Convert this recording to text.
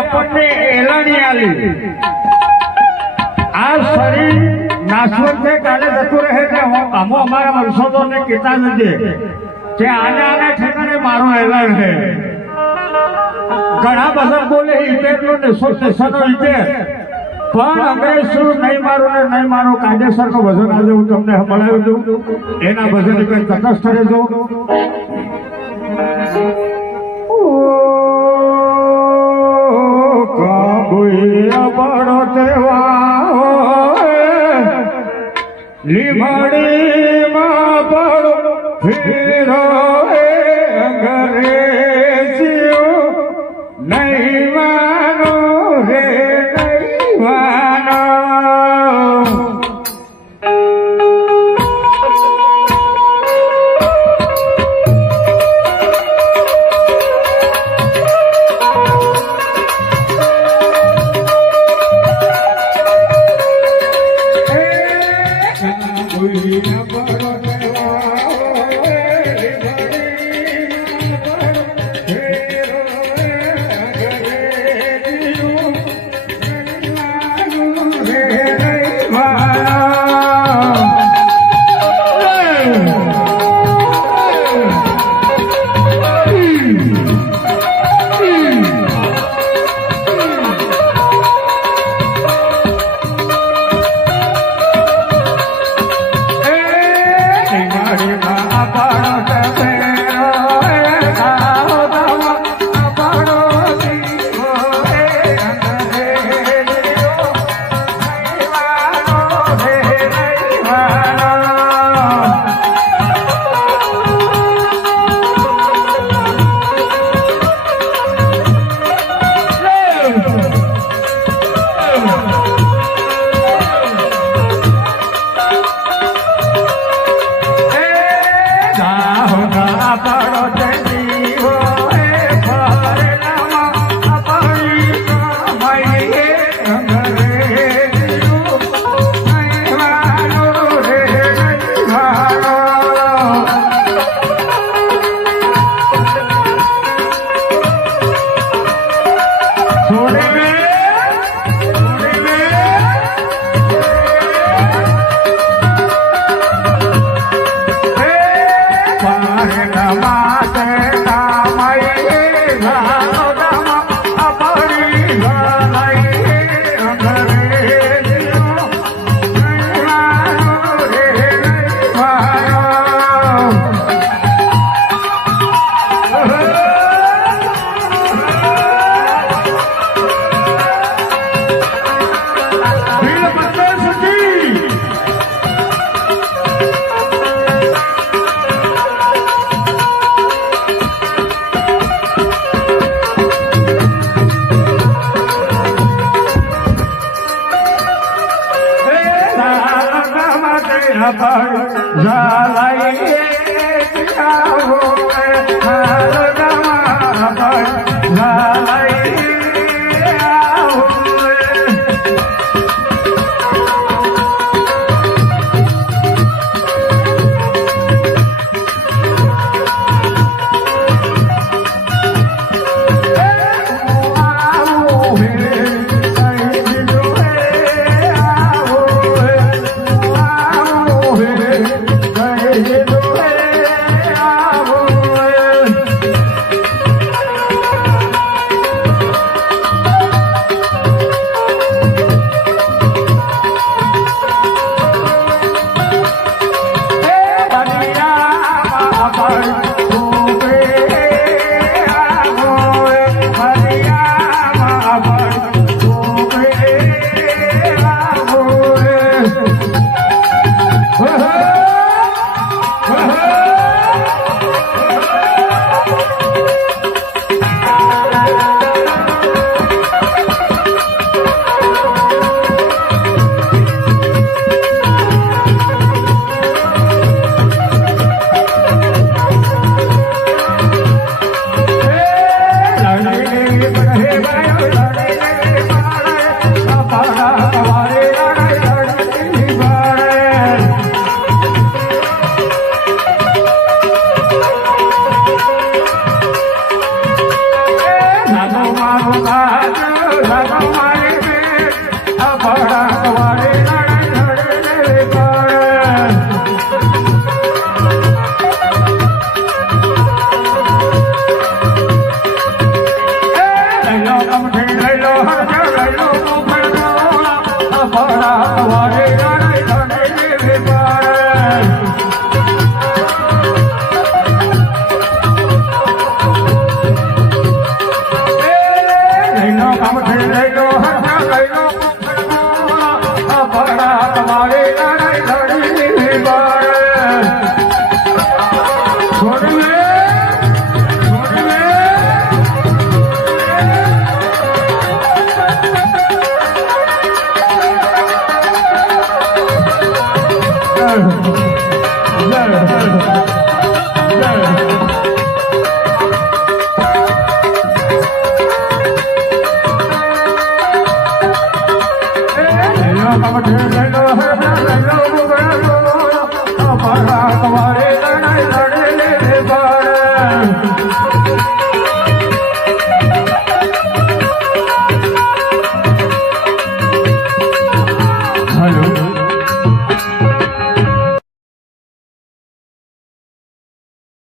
આપણને એલાની આલી આ શરીર નાશવંત છે કાલે જતું રહે છે અમો અમારા વંશજો ને કહેતા નથી કે આને ઠેકાણે મારો એલાન છે ઘણા બધા બોલે ઈટેરનો નેશનો ઈટેર પણ અમે શું નહીં મારું ને નહીં મારું કાયદેસર નો ભજન આજે હું તમને સંભળાવી દઉં એના ભજન કઈ તટસ્થ રહેજો બડો તેવા લીમડીમાં બડો ફેરો અંગ્રેજીઓ નહીં માનો રે નહીં માનો મારો સાગો મારી બેન અપરા તમારી લડાઈ લડે તમારે